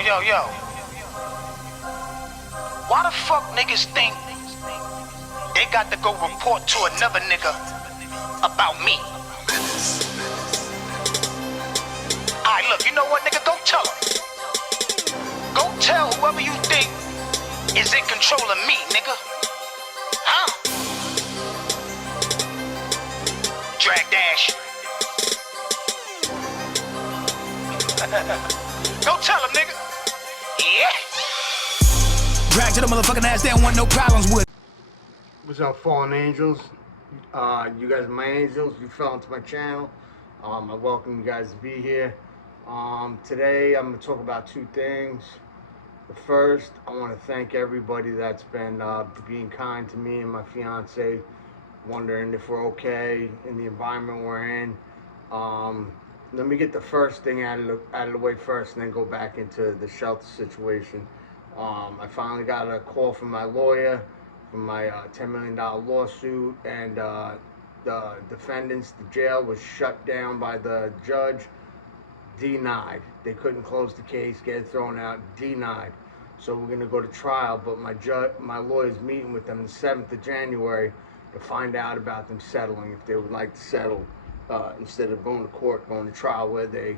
Yo. Why the fuck niggas think they got to go report to another nigga about me? Alright, look, you know what, nigga? Go tell him. Go tell whoever you think is in control of me, nigga. Huh? Drag dash. Go tell him, nigga. Yeah. Drag to the motherfucking ass, they don't want no problems with. What's up, fallen angels? You guys are my angels. You fell into my channel. I welcome you guys to be here. Today I'm going to talk about two things. The first, I want to thank everybody that's been being kind to me and my fiance, wondering if we're okay in the environment we're in. Let me get the first thing out of the way first, and then go back into the shelter situation. I finally got a call from my lawyer for my $10 million lawsuit, and the defendants, the jail was shut down by the judge, denied. They couldn't close the case, get it thrown out, denied. So we're gonna go to trial, but my lawyer's meeting with them the 7th of January to find out about them settling, if they would like to settle, instead of going to court, going to trial, where they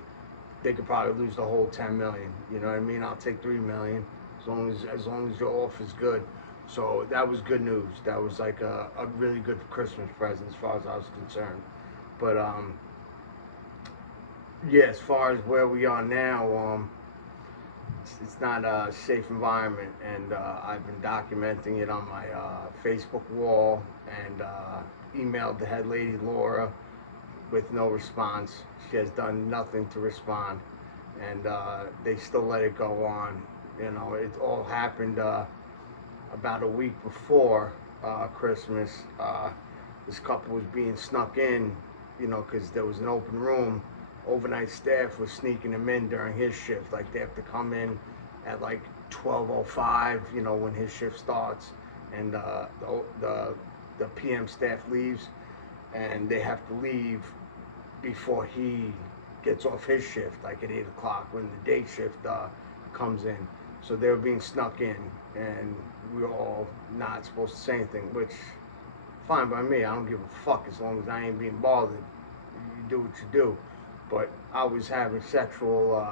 could probably lose the whole 10 million. You know what I mean? I'll take 3 million. As long as your offer is good. So that was good news. That was like a really good Christmas present as far as I was concerned. But yeah, as far as where we are now, it's not a safe environment, and I've been documenting it on my Facebook wall, and emailed the head lady Laura with no response. She has done nothing to respond, and they still let it go on. You know, it all happened about a week before Christmas. This couple was being snuck in, you know, because there was an open room. Overnight staff was sneaking them in during his shift. Like, they have to come in at like 12:05, you know, when his shift starts, and the PM staff leaves, and they have to leave before he gets off his shift, like at 8 o'clock when the day shift comes in. So they were being snuck in, and we were all not supposed to say anything, which, fine by me. I don't give a fuck as long as I ain't being bothered. You do what you do. But I was having sexual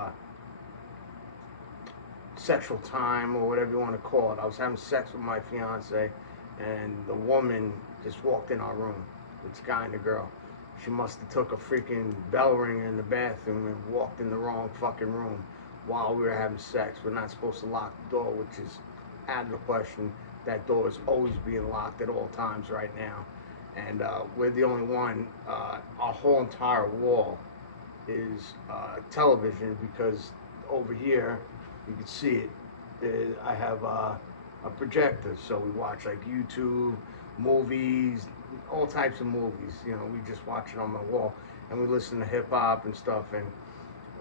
time, or whatever you want to call it. I was having sex with my fiance, and the woman just walked in our room. It's a guy and a girl. She must have took a freaking bell ringer in the bathroom and walked in the wrong fucking room while we were having sex. We're not supposed to lock the door, which is out of the question. That door is always being locked at all times right now. And we're the only one. Our whole entire wall is television, because over here, you can see it, I have a projector, so we watch like YouTube, movies, all types of movies. You know, we just watch it on my wall, and we listen to hip hop and stuff, and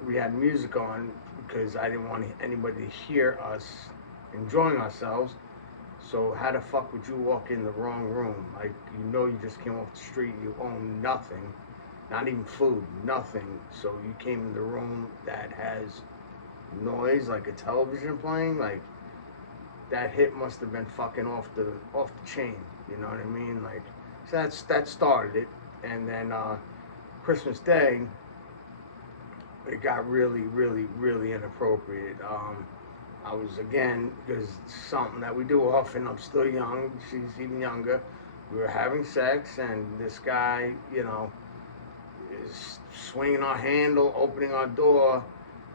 we had music on because I didn't want anybody to hear us enjoying ourselves. So how the fuck would you walk in the wrong room? Like, you know, you just came off the street, you own nothing, not even food, nothing. So you came in the room that has noise, like a television playing. Like, that hit must have been fucking off the chain. You know what I mean? Like, so that started it. And then Christmas Day, it got really inappropriate. I was, again, because it's something that we do often. I'm still young, she's even younger. We were having sex, and this guy, you know, is swinging our handle, opening our door,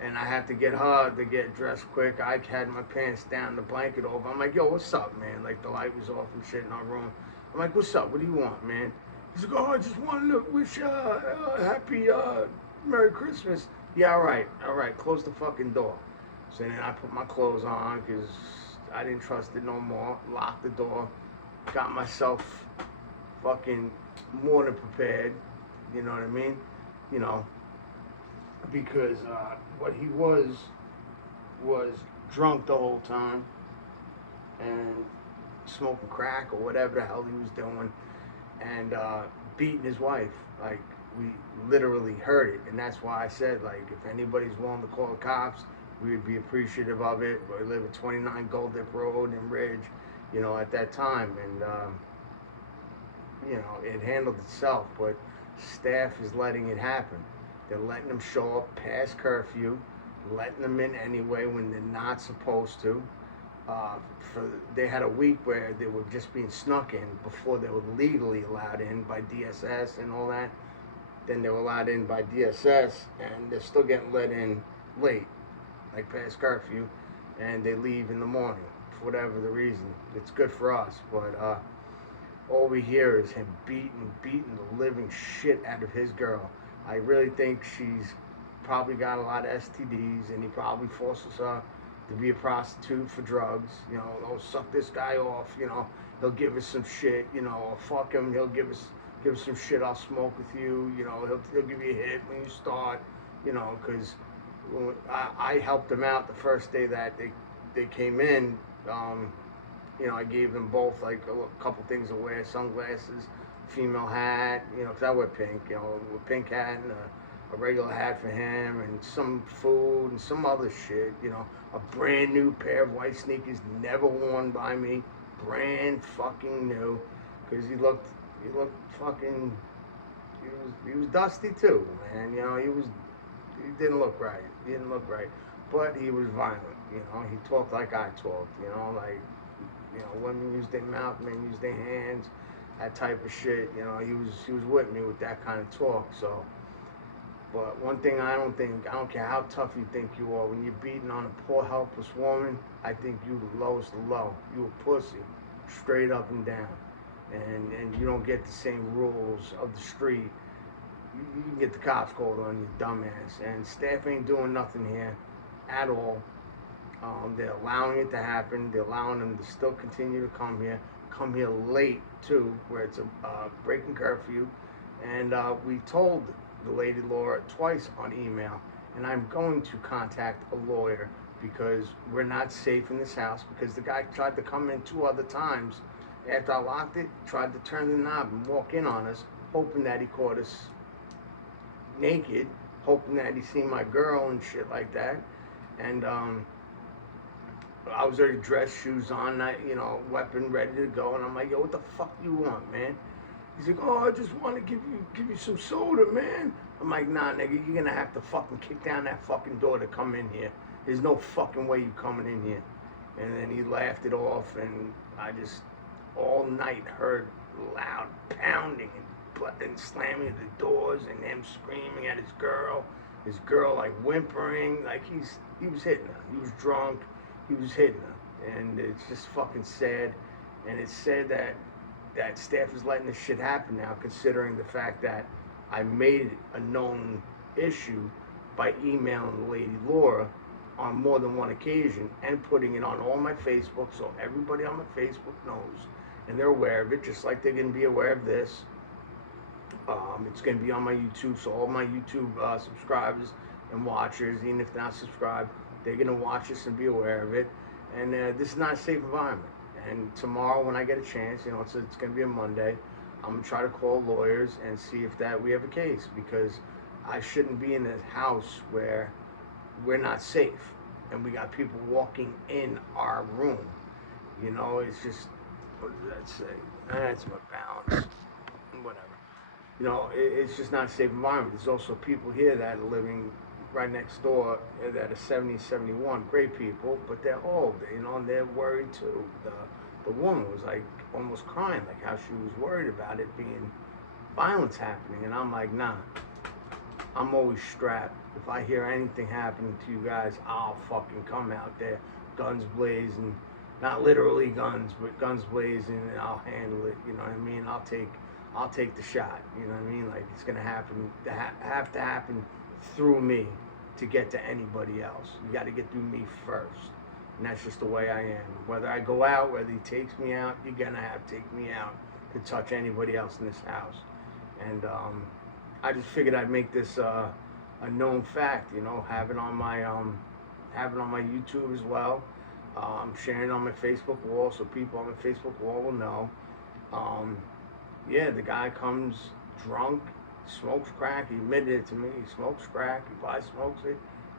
and I have to get her to get dressed quick. I had my pants down, the blanket over. I'm like, yo, what's up, man? Like, the light was off and shit in our room. I'm like, what's up? What do you want, man? He's like, oh, I just wanted to wish happy Merry Christmas. Yeah, all right, close the fucking door. So then I put my clothes on, because I didn't trust it no more. Locked the door. Got myself fucking more than prepared. You know what I mean? You know, because what he was drunk the whole time, and smoking crack or whatever the hell he was doing, and beating his wife. Like, we literally heard it, and that's why I said, like, if anybody's willing to call the cops, we'd be appreciative of it. We live at 29 Gold Dip Road in Ridge, you know, at that time, and you know, it handled itself. But staff is letting it happen. They're letting them show up past curfew, letting them in anyway when they're not supposed to. They had a week where they were just being snuck in before they were legally allowed in by DSS and all that. Then they were allowed in by DSS, and they're still getting let in late, like past curfew, and they leave in the morning for whatever the reason. It's good for us, but all we hear is him beating the living shit out of his girl. I really think she's probably got a lot of STDs, and he probably forces her to be a prostitute for drugs. You know, oh, suck this guy off. You know, he'll give us some shit. You know, or fuck him. He'll give us some shit. I'll smoke with you. You know, he'll give you a hit when you start. You know, because I helped them out the first day that they came in. You know, I gave them both like a couple things to wear, sunglasses, female hat, you know, 'cause I wear pink, you know, a pink hat and a regular hat for him, and some food and some other shit, you know, a brand new pair of white sneakers, never worn by me, brand fucking new, 'cause he looked fucking, he was dusty too, man, you know, he didn't look right, but he was violent, you know, he talked like I talked, you know, like, you know, women use their mouth, men use their hands, that type of shit. You know, he was with me with that kind of talk. So, but one thing I don't care how tough you think you are, when you're beating on a poor, helpless woman, I think you the lowest of low. You a pussy, straight up and down, and you don't get the same rules of the street. You can get the cops called on you, dumbass. And staff ain't doing nothing here at all. They're allowing it to happen. They're allowing them to still continue to come here late too, where it's a breaking curfew. And we told the lady Laura twice on email, and I'm going to contact a lawyer because we're not safe in this house, because the guy tried to come in 2 other times after I locked it, tried to turn the knob and walk in on us, hoping that he caught us naked, hoping that he seen my girl and shit like that. And I was already dressed, shoes on, you know, weapon ready to go, and I'm like, yo, what the fuck do you want, man? He's like, oh, I just want to give you some soda, man. I'm like, nah, nigga, you're gonna have to fucking kick down that fucking door to come in here. There's no fucking way you coming in here. And then he laughed it off, and I just all night heard loud pounding and slamming at the doors, and him screaming at his girl like whimpering, like he was hitting her. He was drunk. He was hitting her, and it's just fucking sad. And it's sad that staff is letting this shit happen now, considering the fact that I made it a known issue by emailing the lady Laura on more than one occasion and putting it on all my Facebook, so everybody on my Facebook knows and they're aware of it, just like they're going to be aware of this. It's going to be on my YouTube, so all my YouTube subscribers and watchers, even if they're not subscribed, they're going to watch this and be aware of it. And this is not a safe environment. And tomorrow when I get a chance, you know, it's going to be a Monday, I'm going to try to call lawyers and see if that we have a case, because I shouldn't be in a house where we're not safe and we got people walking in our room. You know, it's just, what does that say? That's my balance. Whatever. You know, it's just not a safe environment. There's also people here that are living right next door that are 70, 71, great people, but they're old, you know, and they're worried too. The woman was like almost crying, like how she was worried about it being violence happening, and I'm like, nah, I'm always strapped. If I hear anything happening to you guys, I'll fucking come out there, guns blazing, not literally guns, but guns blazing, and I'll handle it, you know what I mean? I'll take the shot, you know what I mean? Like, it's gonna happen, have to happen through me to get to anybody else. You gotta get through me first. And that's just the way I am. Whether I go out, whether he takes me out, you're gonna have to take me out to touch anybody else in this house. And I just figured I'd make this a known fact, you know, have it on my YouTube as well. Sharing it on my Facebook wall, so people on my Facebook wall will know. Yeah, the guy comes drunk, smokes crack. He admitted it to me. He smokes crack. He probably smokes it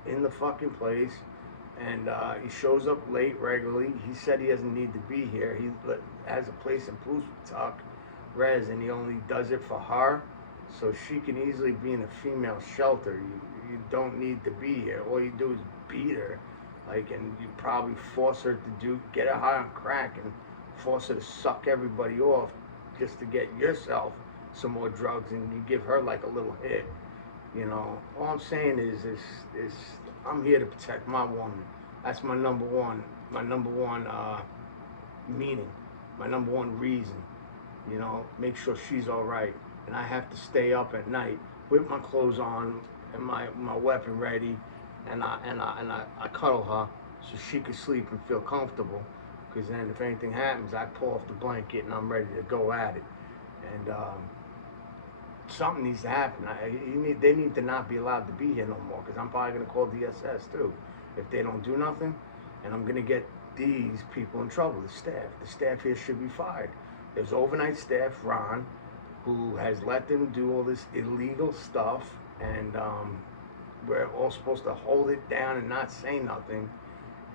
in the fucking place. and he shows up late regularly. He said he doesn't need to be here. He has a place in Pootuck Res, and he only does it for her, so she can easily be in a female shelter. You don't need to be here. All you do is beat her, like, and you probably force her to get her high on crack and force her to suck everybody off just to get yourself some more drugs, and you give her like a little hit. You know, all I'm saying is I'm here to protect my woman. That's my number one meaning, my number one reason. You know, make sure she's all right, and I have to stay up at night with my clothes on and my weapon ready, and I cuddle her so she can sleep and feel comfortable. Because then, if anything happens, I pull off the blanket and I'm ready to go at it. And something needs to happen. They need to not be allowed to be here no more. Because I'm probably gonna call DSS too if they don't do nothing, and I'm gonna get these people in trouble. The staff here should be fired. There's overnight staff, Ron, who has let them do all this illegal stuff, and we're all supposed to hold it down and not say nothing,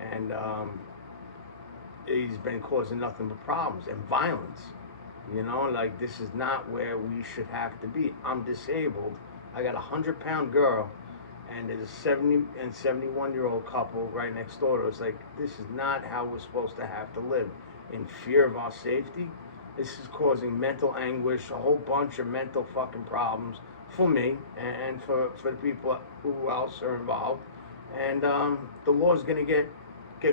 and he's been causing nothing but problems and violence. You know, like, this is not where we should have to be. I'm disabled. I got a 100-pound girl, and there's a 70 and 71-year-old couple right next door to us. Like, this is not how we're supposed to have to live. In fear of our safety, this is causing mental anguish, a whole bunch of mental fucking problems for me and for the people who else are involved. And the law's gonna get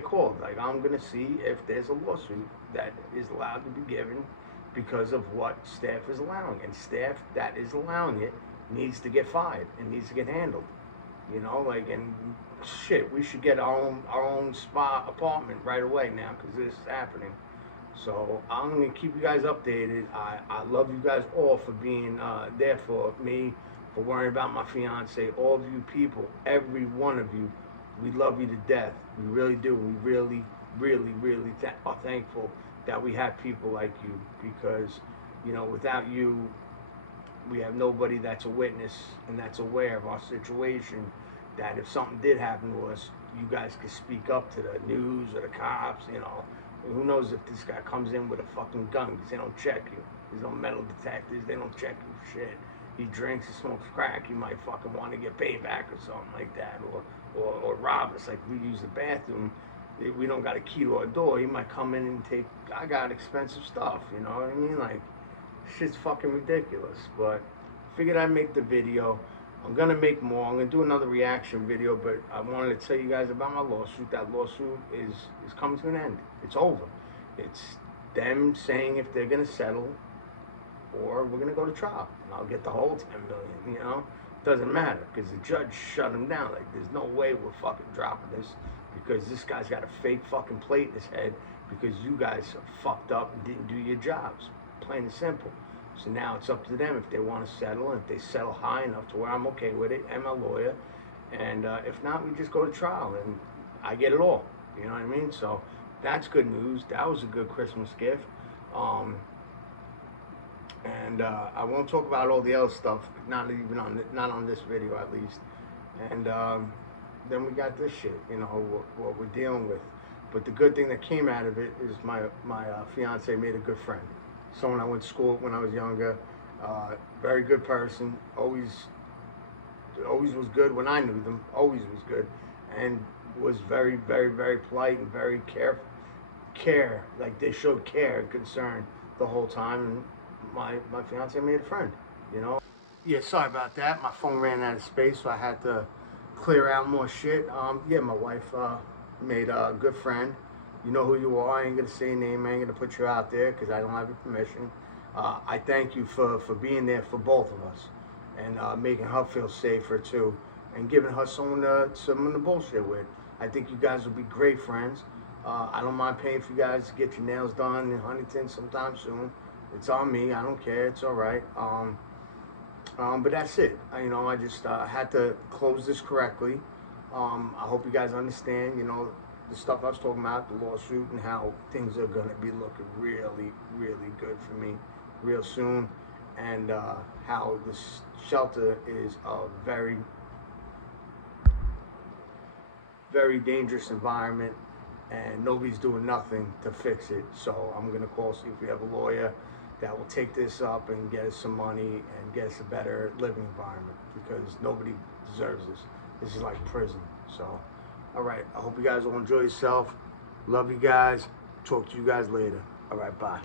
called. Like, I'm gonna see if there's a lawsuit that is allowed to be given because of what staff is allowing, and staff that is allowing it needs to get fired and needs to get handled. You know, like, and shit, we should get our own spa apartment right away now because this is happening. So I'm gonna keep you guys updated. I love you guys all for being there for me, for worrying about my fiance. All of you people, every one of you, we love you to death. We really do. We really, really, really are thankful that we have people like you, because, you know, without you, we have nobody that's a witness and that's aware of our situation, that if something did happen to us, you guys could speak up to the news or the cops. You know, who knows if this guy comes in with a fucking gun, because they don't check you. There's no metal detectors. They don't check you for shit. He drinks, he smokes crack, he might fucking want to get payback or something like that, or rob us. Like, we use the bathroom, we don't got a key to our door, he might come in and take, I got expensive stuff, you know what I mean? Like, shit's fucking ridiculous. But figured I'd make the video. I'm gonna make more. I'm gonna do another reaction video, but I wanted to tell you guys about my lawsuit. That lawsuit is coming to an end. It's over. It's them saying if they're gonna settle, or we're gonna go to trial, and I'll get the whole 10 million. You know, doesn't matter, because the judge shut him down. Like, there's no way we're fucking dropping this, because this guy's got a fake fucking plate in his head, because you guys are fucked up and didn't do your jobs. Plain and simple. So now it's up to them if they want to settle, and if they settle high enough to where I'm okay with it, and my lawyer, and if not, we just go to trial, and I get it all. You know what I mean? So that's good news. That was a good Christmas gift. And I won't talk about all the other stuff, not on this video at least. And then we got this shit, you know, what we're dealing with. But the good thing that came out of it is my fiance made a good friend. Someone I went to school with when I was younger. Very good person. Always was good when I knew them. Always was good, and was very, very, very polite and very care. Like, they showed care and concern the whole time. And my fiance made a friend, you know. Yeah, sorry about that. My phone ran out of space, so I had to clear out more shit. Yeah, my wife made a good friend. You know who you are. I ain't gonna say your name. I ain't gonna put you out there because I don't have your permission. I thank you for being there for both of us, and making her feel safer too, and giving her someone to bullshit with. I think you guys will be great friends. I don't mind paying for you guys to get your nails done in Huntington sometime soon. It's on me. I don't care. It's all right. But that's it. You know, I just had to close this correctly. I hope you guys understand, you know, the stuff I was talking about, the lawsuit, and how things are going to be looking really, really good for me real soon. And how this shelter is a very very dangerous environment, and nobody's doing nothing to fix it. So I'm gonna call, see if we have a lawyer that will take this up and get us some money and get us a better living environment, because nobody deserves this. This is like prison. So, all right, I hope you guys will enjoy yourself. Love you guys. Talk to you guys later. All right, bye.